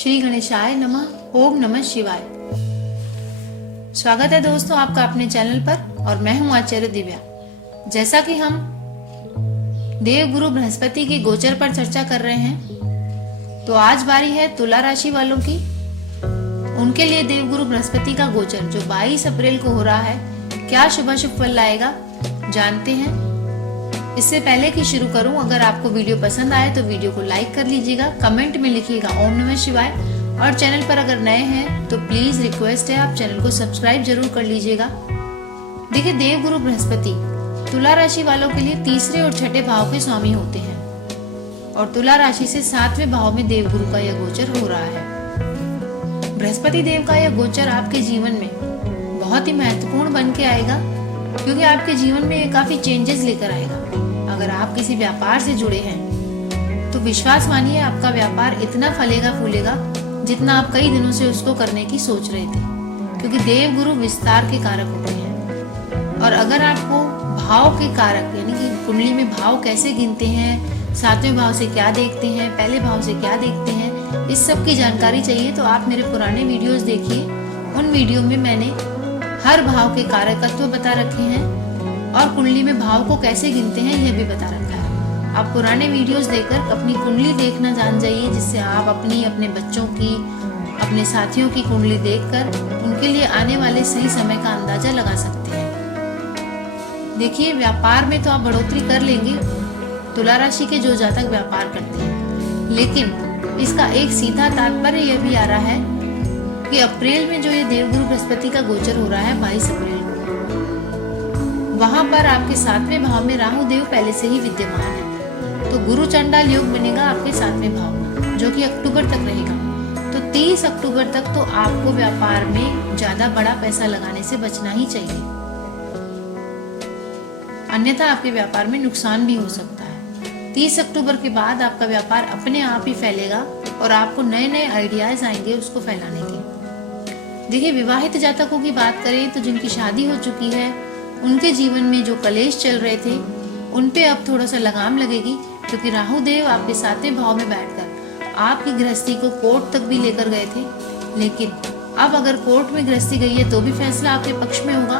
श्री गणेशाय नमः। ओम नमः शिवाय। स्वागत है दोस्तों आपका अपने चैनल पर और मैं हूं आचार्य दिव्या। जैसा कि हम देव गुरु बृहस्पति के गोचर पर चर्चा कर रहे हैं, तो आज बारी है तुला राशि वालों की। उनके लिए देव गुरु बृहस्पति का गोचर जो 22 अप्रैल को हो रहा है, क्या शुभ फल लाएगा जानते हैं। इससे पहले कि शुरू करूं, अगर आपको वीडियो पसंद आए तो वीडियो को लाइक कर लीजिएगा, कमेंट में लिखिएगा ओम नमः शिवाय, और चैनल पर अगर नए हैं तो प्लीज रिक्वेस्ट है आप चैनल को सब्सक्राइब जरूर कर लीजिएगा। देखिए, देव गुरु बृहस्पति तुला राशि वालों के लिए तीसरे और छठे भाव के स्वामी होते हैं और तुला राशि से 7वें भाव में देव गुरु का यह गोचर हो रहा है। बृहस्पति देव का यह गोचर आपके जीवन में बहुत ही महत्वपूर्ण बन के आएगा, क्योंकि आपके जीवन में ये काफी चेंजेस लेकर आएगा। अगर आप किसी व्यापार से जुड़े हैं तो विश्वास मानिए, आपका व्यापार इतना फलेगा फूलेगा जितना आप कई दिनों से उसको करने की सोच रहे थे, क्योंकि देव गुरु विस्तार के कारक होते हैं। और अगर आपको भाव के कारक यानी कि कुंडली में भाव कैसे गिनते हैं, 7वें भाव से क्या देखते हैं, पहले भाव से क्या देखते हैं, इस सब की जानकारी चाहिए तो आप मेरे पुराने वीडियोस देखिए। उन वीडियो में मैंने हर भाव के कारकत्व बता रखे हैं और कुंडली में भाव को कैसे गिनते हैं यह भी बता रखा है। आप पुराने वीडियोस देखकर अपनी कुंडली देखना जान जाइए, जिससे आप अपने बच्चों की, अपने साथियों की कुंडली देखकर उनके लिए आने वाले सही समय का अंदाजा लगा सकते हैं। देखिए, व्यापार में तो आप बढ़ोतरी कर लेंगे, तुला राशि के जो जातक व्यापार करते हैं, लेकिन इसका एक सीधा तात्पर्य यह भी आ रहा है कि अप्रैल में जो ये देवगुरु बृहस्पति का गोचर हो रहा है 22 अप्रैल को, वहां पर आपके 7वें भाव में राहु देव पहले से ही विद्यमान है, तो गुरु चंडाल योग बनेगा आपके 7वें भाव में, जो कि अक्टूबर तक रहेगा। तो 30 अक्टूबर तक तो आपको व्यापार में ज्यादा बड़ा पैसा लगाने से बचना ही चाहिए, अन्यथा आपके व्यापार में नुकसान भी हो सकता है। 30 अक्टूबर के बाद आपका व्यापार अपने आप ही फैलेगा और आपको नए नए आइडियाज आएंगे उसको फैलाने के। देखिए, विवाहित जातकों की बात करें तो जिनकी शादी हो चुकी है, उनके जीवन में जो कलेश चल रहे थे उन पे अब थोड़ा सा लगाम लगेगी, क्योंकि राहु देव आपके 7वें भाव में बैठकर आपकी गृहस्थी को कोर्ट तक भी लेकर गए थे। लेकिन अब अगर कोर्ट में गृहस्थी गई है तो भी फैसला आपके पक्ष में होगा,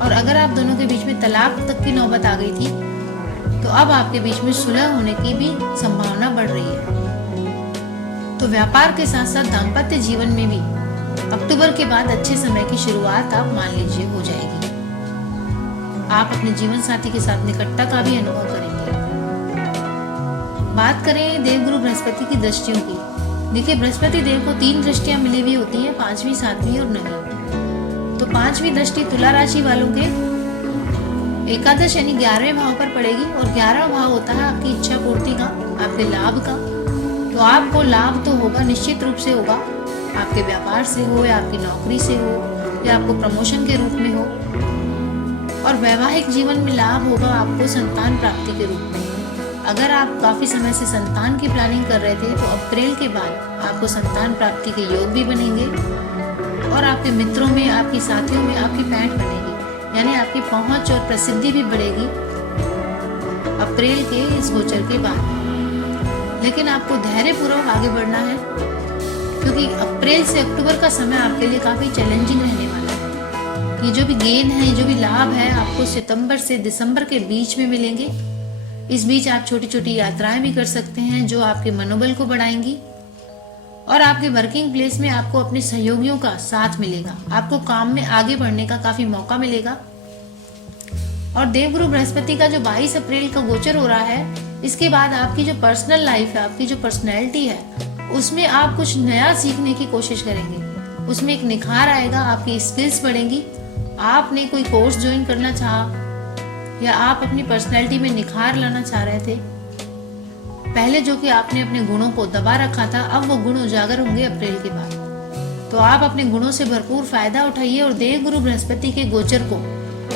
और अगर आप दोनों के बीच में तलाक तक की नौबत आ गई थी तो अब आपके बीच में सुलह होने की भी संभावना बढ़ रही है। तो व्यापार के साथ साथ दाम्पत्य जीवन में भी अक्टूबर के बाद अच्छे समय की शुरुआत आप मान लीजिए हो जाएगी। आप अपने जीवन साथी के साथ निकटता का भी अनुभव करेंगे। बात करें देवगुरु बृहस्पति की दृष्टियों की। देखिए, बृहस्पति देव को 3 दृष्टियां मिली हुई होती हैं, 5वीं, 7वीं और 9वीं। तो 5वीं दृष्टि तुला राशि वालों के एकादश यानी 11वें भाव पर पड़ेगी, और 11वां भाव होता है आपकी इच्छा पूर्ति का, आपके लाभ का। तो आपको लाभ तो होगा, निश्चित रूप से होगा, आपके व्यापार से हो या आपकी नौकरी से हो या आपको प्रमोशन के रूप में हो, और वैवाहिक जीवन में लाभ होगा आपको संतान प्राप्ति के रूप में। अगर आप काफी समय से संतान की प्लानिंग कर रहे थे तो अप्रैल के बाद आपको संतान प्राप्ति के योग भी बनेंगे, और आपके मित्रों में, आपकी साथियों में आपकी पैठ बनेगी, यानी आपकी पहुंच और प्रसिद्धि भी बढ़ेगी अप्रैल के इस गोचर के बाद। लेकिन आपको धैर्यपूर्वक आगे बढ़ना है, क्योंकि अप्रैल से अक्टूबर का समय आपके लिए काफी चैलेंजिंग रहने वाला है। ये जो भी गेन है, जो भी लाभ है, आपको सितंबर से दिसंबर के बीच में मिलेंगे। इस बीच आप छोटी छोटी यात्राएं भी कर सकते हैं जो आपके मनोबल को बढ़ाएंगी, और आपके वर्किंग प्लेस में आपको अपने सहयोगियों का साथ मिलेगा, आपको काम में आगे बढ़ने का काफी मौका मिलेगा। और देवगुरु बृहस्पति का जो 22 अप्रैल का गोचर हो रहा है, इसके बाद आपकी जो पर्सनल लाइफ है, आपकी जो पर्सनैलिटी है, उसमें आप कुछ नया सीखने की कोशिश करेंगे, उसमें एक निखार आएगा, आपकी स्किल्स बढ़ेंगी। आपने कोई कोर्स ज्वाइन करना चाहा या आप अपनी पर्सनैलिटी में निखार लाना चाह रहे थे, पहले जो कि आपने अपने गुणों को दबा रखा था, अब वो गुण उजागर होंगे अप्रैल के बाद। तो आप अपने गुणों से भरपूर फायदा उठाइए, और देवगुरु बृहस्पति के गोचर को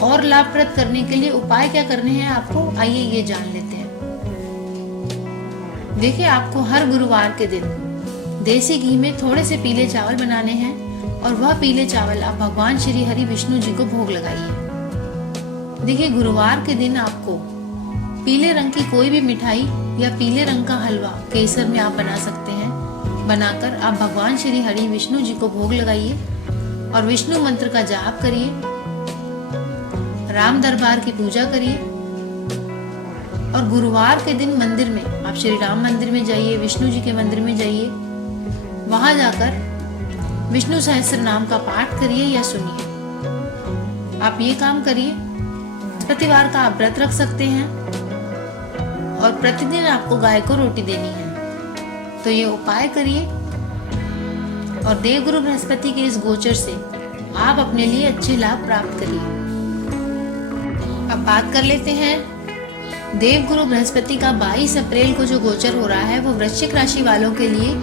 और लाभप्रद करने के लिए उपाय क्या करने हैं आपको, आइए ये जान लेते हैं। देखिए, आपको हर गुरुवार के दिन देसी घी में थोड़े से पीले चावल बनाने हैं, और वह पीले चावल आप भगवान श्री हरि विष्णु जी को भोग लगाइए। देखिए, गुरुवार के दिन आपको पीले रंग की कोई भी मिठाई या पीले रंग का हलवा केसर में आप बना सकते हैं, बनाकर आप भगवान श्री हरि विष्णु जी को भोग लगाइए और विष्णु मंत्र का जाप करिए, राम दरबार की पूजा करिए और गुरुवार के दिन मंदिर में आप श्री राम मंदिर में जाइए, विष्णु जी के मंदिर में जाइए, वहां जाकर विष्णु सहस्त्र नाम का पाठ करिए या सुनिए। आप ये काम करिए। प्रतिवार का आप व्रत रख सकते हैं और प्रतिदिन आपको गाय को रोटी देनी है। तो ये उपाय करिए और देवगुरु बृहस्पति के इस गोचर से आप अपने लिए अच्छे लाभ प्राप्त करिए। अब बात कर लेते हैं देवगुरु बृहस्पति का 22 अप्रैल को जो गोचर हो रहा है वो वृश्चिक राशि वालों के लिए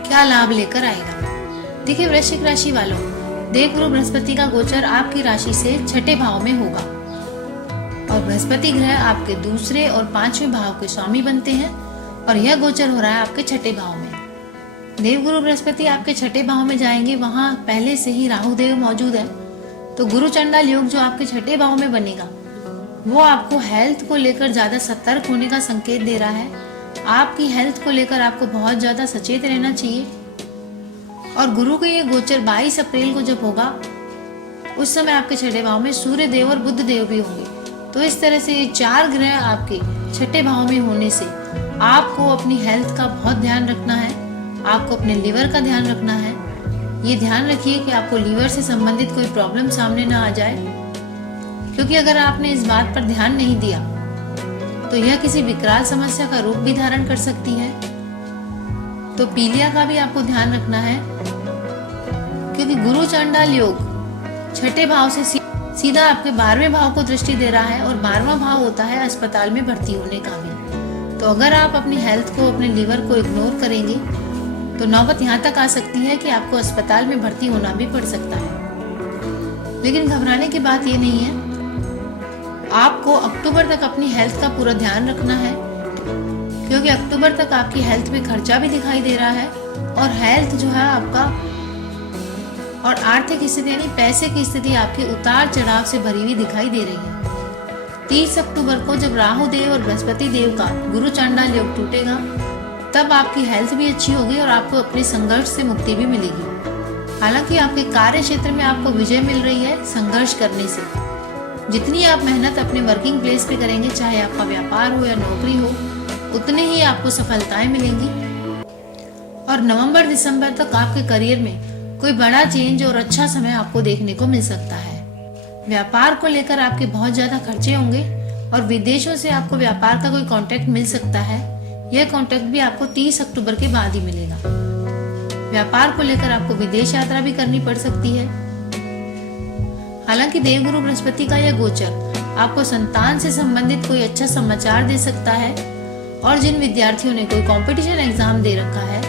क्या लाभ लेकर आएगा। देखिए वृश्चिक राशि वालों, देवगुरु बृहस्पति का गोचर आपकी राशि से छठे भाव में होगा और बृहस्पति ग्रह आपके दूसरे और 5वें भाव के स्वामी बनते हैं और यह गोचर हो रहा है आपके छठे भाव में। देवगुरु बृहस्पति आपके छठे भाव में जाएंगे, वहां पहले से ही राहु देव मौजूद है, तो गुरु चंडाल योग जो आपके छठे भाव में बनेगा वो आपको हेल्थ को लेकर ज्यादा सतर्क होने का संकेत दे रहा है। आपकी हेल्थ को लेकर आपको बहुत ज्यादा सचेत रहना चाहिए। और गुरु का ये गोचर 22 अप्रैल को जब होगा उस समय आपके छठे भाव में सूर्य देव और बुध देव भी होंगे। तो इस तरह से ये 4 ग्रह आपके छठे भाव में होने से आपको अपनी हेल्थ का बहुत ध्यान रखना है, आपको अपने लिवर का ध्यान रखना है। ये ध्यान रखिए कि आपको लीवर से संबंधित कोई प्रॉब्लम सामने ना आ जाए, क्योंकि अगर आपने इस बात पर ध्यान नहीं दिया तो यह किसी विकराल समस्या का रूप भी धारण कर सकती है। तो पीलिया का भी आपको ध्यान रखना है, क्योंकि गुरु चंडाल योग छठे भाव से सीधा आपके 12वें भाव को दृष्टि दे रहा है और 12वां भाव होता है अस्पताल में भर्ती होने का भी। तो अगर आप अपनी हेल्थ को, अपने लीवर को इग्नोर करेंगे तो नौबत यहाँ तक आ सकती है कि आपको अस्पताल में भर्ती होना भी पड़ सकता है। लेकिन घबराने की बात ये नहीं है, आपको अक्टूबर तक अपनी हेल्थ का पूरा ध्यान रखना है, क्योंकि अक्टूबर तक आपकी हेल्थ में खर्चा भी दिखाई दे रहा है और हेल्थ जो है आपका और आर्थिक स्थिति यानी पैसे की स्थिति आपकी उतार चढ़ाव से भरी हुई दिखाई दे रही है। 30 अक्टूबर को जब राहु देव और बृहस्पति देव का गुरु चंडाल योग टूटेगा तब आपकी हेल्थ भी अच्छी होगी और आपको अपने संघर्ष से मुक्ति भी मिलेगी। हालांकि आपके कार्य क्षेत्र में आपको विजय मिल रही है संघर्ष करने से। जितनी आप मेहनत अपने वर्किंग प्लेस पे करेंगे, चाहे आपका व्यापार हो या नौकरी हो, उतने ही आपको सफलताएं मिलेंगी। और नवंबर दिसंबर तक आपके करियर में कोई बड़ा चेंज और अच्छा समय आपको देखने को मिल सकता है। व्यापार को लेकर आपके बहुत ज्यादा खर्चे होंगे और विदेशों से आपको व्यापार का कोई कांटेक्ट मिल सकता है। यह कांटेक्ट भी आपको 30 अक्टूबर के बाद ही मिलेगा। व्यापार को लेकर आपको विदेश यात्रा भी करनी पड़ सकती है। हालांकि देवगुरु बृहस्पति का यह गोचर आपको संतान से संबंधित कोई अच्छा समाचार दे सकता है और जिन विद्यार्थियों ने कोई कंपटीशन एग्जाम दे रखा है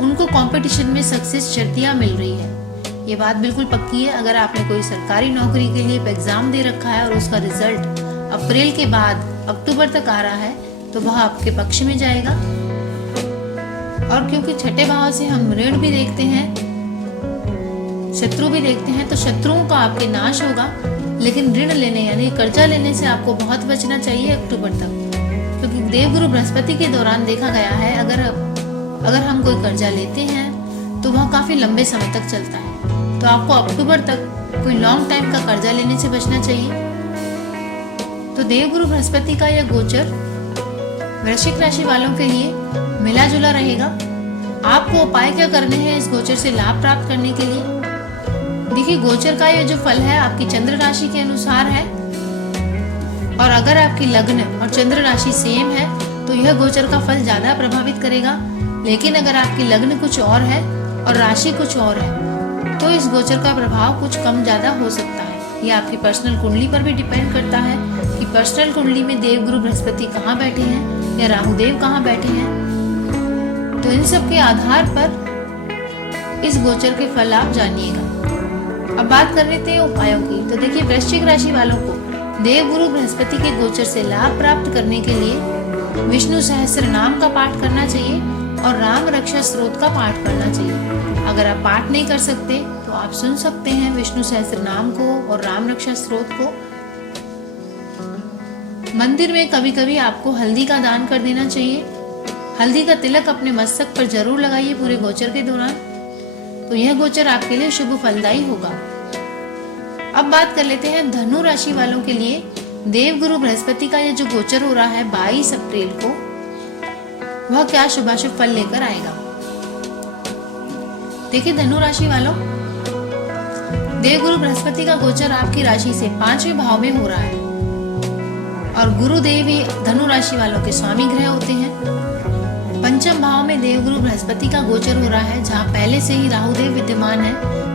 उनको कंपटीशन में सक्सेस शर्तियां मिल रही है। ये बात बिल्कुल पक्की है। अगर आपने कोई सरकारी नौकरी के लिए एग्जाम दे रखा है और उसका रिजल्ट अप्रैल के बाद अक्टूबर तक आ रहा है तो वह आपके पक्ष में जाएगा। और क्योंकि छठे भाव से हम ऋण भी देखते हैं, शत्रु भी देखते हैं, तो शत्रुओं का आपके नाश होगा। लेकिन ऋण लेने यानी कर्जा लेने से आपको बहुत बचना चाहिए अक्टूबर तक, क्योंकि देवगुरु बृहस्पति के दौरान देखा गया है अगर हम कोई कर्जा लेते हैं तो वह काफी लंबे समय तक चलता है। तो आपको अक्टूबर तक कोई लॉन्ग टाइम का कर्जा लेने से बचना चाहिए। तो देवगुरु बृहस्पति का यह गोचर वृश्चिक राशि वालों के लिए मिला जुला रहेगा। आपको उपाय क्या करने हैं इस गोचर से लाभ प्राप्त करने के लिए? देखिए, गोचर का यह जो फल है आपकी चंद्र राशि के अनुसार है, और अगर आपकी लग्न और चंद्र राशि सेम है तो यह गोचर का फल ज्यादा प्रभावित करेगा। लेकिन अगर आपकी लग्न कुछ और है और राशि कुछ और है तो इस गोचर का प्रभाव कुछ कम ज्यादा हो सकता है। यह आपकी पर्सनल कुंडली पर भी डिपेंड करता है कि पर्सनल कुंडली में देवगुरु बृहस्पति कहाँ बैठे हैं या राहुदेव कहाँ बैठे हैं। तो इन सब के आधार पर इस गोचर के फल आप जानिएगा। अब बात कर लेते हैं उपायों की। तो देखिए, वृश्चिक राशि वालों को देवगुरु बृहस्पति के गोचर से लाभ प्राप्त करने के लिए विष्णु सहस्त्र नाम का पाठ करना चाहिए और राम रक्षा स्तोत्र का पाठ करना चाहिए। अगर आप पाठ नहीं कर सकते तो आप सुन सकते हैं विष्णु सहस्त्र नाम को और राम रक्षा स्तोत्र को। मंदिर में कभी कभी आपको हल्दी का दान कर देना चाहिए। हल्दी का तिलक अपने मस्तक पर जरूर लगाइए पूरे गोचर के दौरान, तो यह गोचर आपके लिए शुभ फलदायी होगा। अब बात कर लेते हैं धनु राशि वालों के लिए देवगुरु बृहस्पति का यह जो गोचर हो रहा है 22 अप्रैल को, वह क्या शुभाशुभ फल लेकर आएगा। देखिए धनु राशि वालों, देवगुरु बृहस्पति का गोचर आपकी राशि से 5वें भाव में हो रहा है और गुरुदेव ही धनु राशि वालों के स्वामी ग्रह होते हैं। पंचम भाव में देवगुरु बृहस्पति का गोचर हो रहा है, जहाँ पहले से ही राहुदेव विद्यमान है,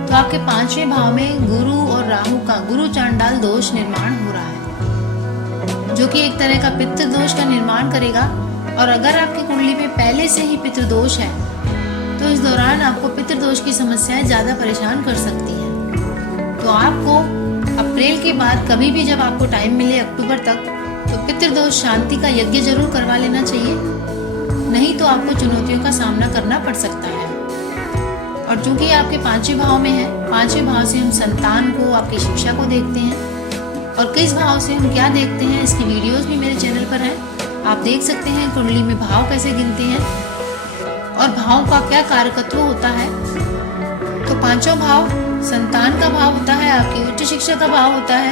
तो आपके 5वें भाव में गुरु और राहु का गुरु चांडाल दोष निर्माण हो रहा है, जो कि एक तरह का पितृ दोष का निर्माण करेगा। और अगर आपकी कुंडली में पहले से ही पितृ दोष है तो इस दौरान आपको पितृ दोष की समस्याएं ज्यादा परेशान कर सकती हैं। तो आपको अप्रैल के बाद कभी भी जब आपको टाइम मिले अक्टूबर तक, तो पितृदोष शांति का यज्ञ जरूर करवा लेना चाहिए, नहीं तो आपको चुनौतियों का सामना करना पड़ सकता है। और चूंकि आपके 5वें भाव में है, 5वें भाव से हम संतान को, आपकी शिक्षा को देखते हैं, और किस भाव से हम क्या देखते हैं इसकी वीडियोस भी मेरे चैनल पर है, आप देख सकते हैं कुंडली में भाव कैसे गिनते हैं और भाव का क्या कारकत्व होता है। तो 5वां भाव संतान का भाव होता है, आपकी उच्च शिक्षा का भाव होता है।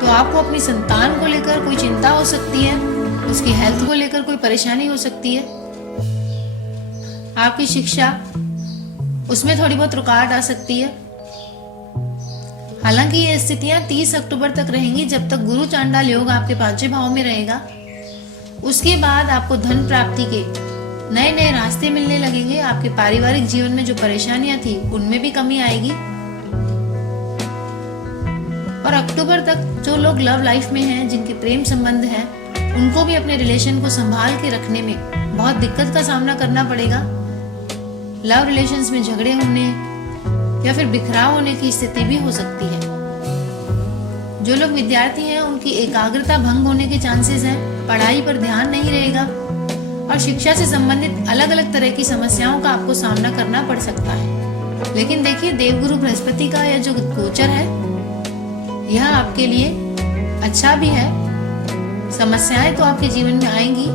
तो आपको अपनी संतान को लेकर कोई चिंता हो सकती है, उसकी हेल्थ को लेकर कोई परेशानी हो सकती है, आपकी शिक्षा उसमें थोड़ी बहुत रुकावट आ सकती है। हालांकि ये स्थितियां 30 अक्टूबर तक रहेंगी, जब तक गुरु चांडाल योग आपके 5वें भाव में रहेगा। उसके बाद आपको धन प्राप्ति के नए नए रास्ते मिलने लगेंगे, आपके पारिवारिक जीवन में जो परेशानियां थी उनमें भी कमी आएगी। और अक्टूबर तक जो लोग लव लाइफ में हैं, जिनके प्रेम संबंध हैं, उनको भी अपने रिलेशन को संभाल के रखने में बहुत दिक्कत का सामना करना पड़ेगा। लव रिलेशंस में झगड़े होने या फिर बिखराव होने की स्थिति भी हो सकती है। जो लोग विद्यार्थी हैं उनकी एकाग्रता भंग होने के चांसेस हैं, पढ़ाई पर ध्यान नहीं रहेगा और शिक्षा से संबंधित अलग अलग तरह की समस्याओं का आपको सामना करना पड़ सकता है। लेकिन देखिए देवगुरु बृहस्पति का यह जो गोचर है यह आपके लिए अच्छा भी है। समस्याएं तो आपके जीवन में आएंगी,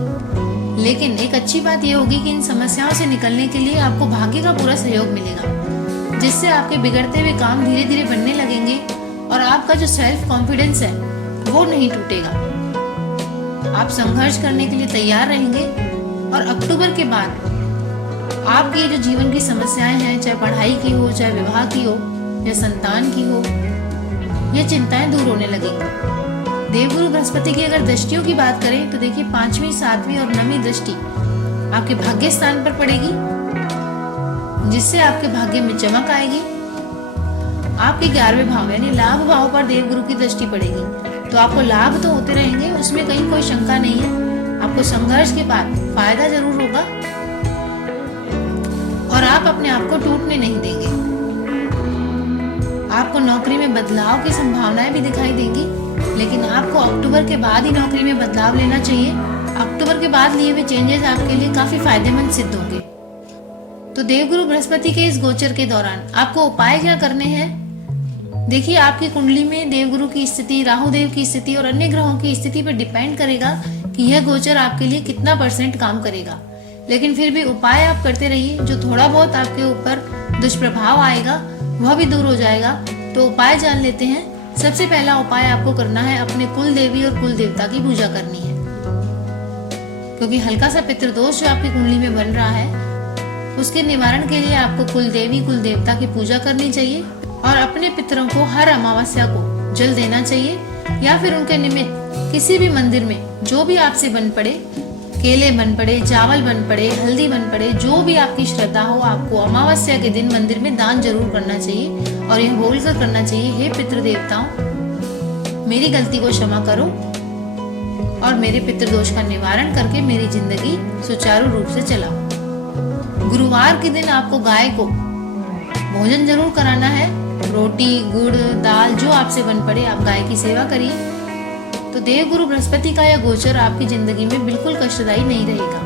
लेकिन एक अच्छी बात यह होगी कि इन समस्याओं से निकलने के लिए आपको भाग्य का पूरा सहयोग मिलेगा, जिससे आपके बिगड़ते हुए काम धीरे धीरे बनने लगेंगे और आपका जो सेल्फ कॉन्फिडेंस है वो नहीं टूटेगा। आप संघर्ष करने के लिए तैयार रहेंगे और अक्टूबर के बाद आपकी जो जीवन की समस्याएं हैं, चाहे पढ़ाई की हो, चाहे विवाह की हो या संतान की हो, ये चिंताएं दूर होने लगेंगी। देवगुरु बृहस्पति की अगर दृष्टियों की बात करें तो देखिए 5वीं, 7वीं और 9वीं दृष्टि आपके भाग्य स्थान पर पड़ेगी, जिससे आपके भाग्य में चमक आएगी। आपके 11वें भाव यानी लाभ भाव पर देवगुरु की दृष्टि पड़ेगी, तो आपको लाभ तो होते रहेंगे, उसमें कहीं कोई शंका नहीं है। आपको संघर्ष के बाद फायदा जरूर होगा और आप अपने आप को टूटने नहीं देंगे। आपको नौकरी में बदलाव की संभावनाएं भी दिखाई देंगी, लेकिन आपको अक्टूबर के बाद ही नौकरी में बदलाव लेना चाहिए। अक्टूबर के बाद लिए हुए चेंजेस आपके लिए काफी फायदेमंद सिद्ध होंगे। तो देवगुरु बृहस्पति के इस गोचर के दौरान आपको उपाय क्या करने हैं? देखिए आपकी कुंडली में देवगुरु की स्थिति, राहुदेव की स्थिति और अन्य ग्रहों की स्थिति पर डिपेंड करेगा कि यह गोचर आपके लिए कितना % काम करेगा। लेकिन फिर भी उपाय आप करते रहिए, जो थोड़ा बहुत आपके ऊपर दुष्प्रभाव आएगा वह भी दूर हो जाएगा। तो उपाय जान लेते हैं। सबसे पहला उपाय आपको करना है, अपने कुल देवी और कुल देवता की पूजा करनी है, क्योंकि हल्का सा पितृदोष जो आपकी कुंडली में बन रहा है उसके निवारण के लिए आपको कुल देवी कुल देवता की पूजा करनी चाहिए और अपने पितरों को हर अमावस्या को जल देना चाहिए, या फिर उनके निमित्त किसी भी मंदिर में जो भी आपसे बन पड़े, केले बन पड़े, चावल बन पड़े, हल्दी बन पड़े, जो भी आपकी श्रद्धा हो, आपको अमावस्या के दिन मंदिर में दान जरूर करना चाहिए और यह बोलकर करना चाहिए, हे पितृदेवताओं मेरी गलती को क्षमा करो और मेरे पितृदोष का निवारण करके मेरी जिंदगी सुचारू रूप से चलाओ। गुरुवार के दिन आपको गाय को भोजन जरूर कराना है, रोटी, गुड़, दाल जो आपसे बन पड़े आप गाय की सेवा करिए। तो देवगुरु बृहस्पति का यह गोचर आपकी जिंदगी में बिल्कुल कष्टदायी नहीं रहेगा।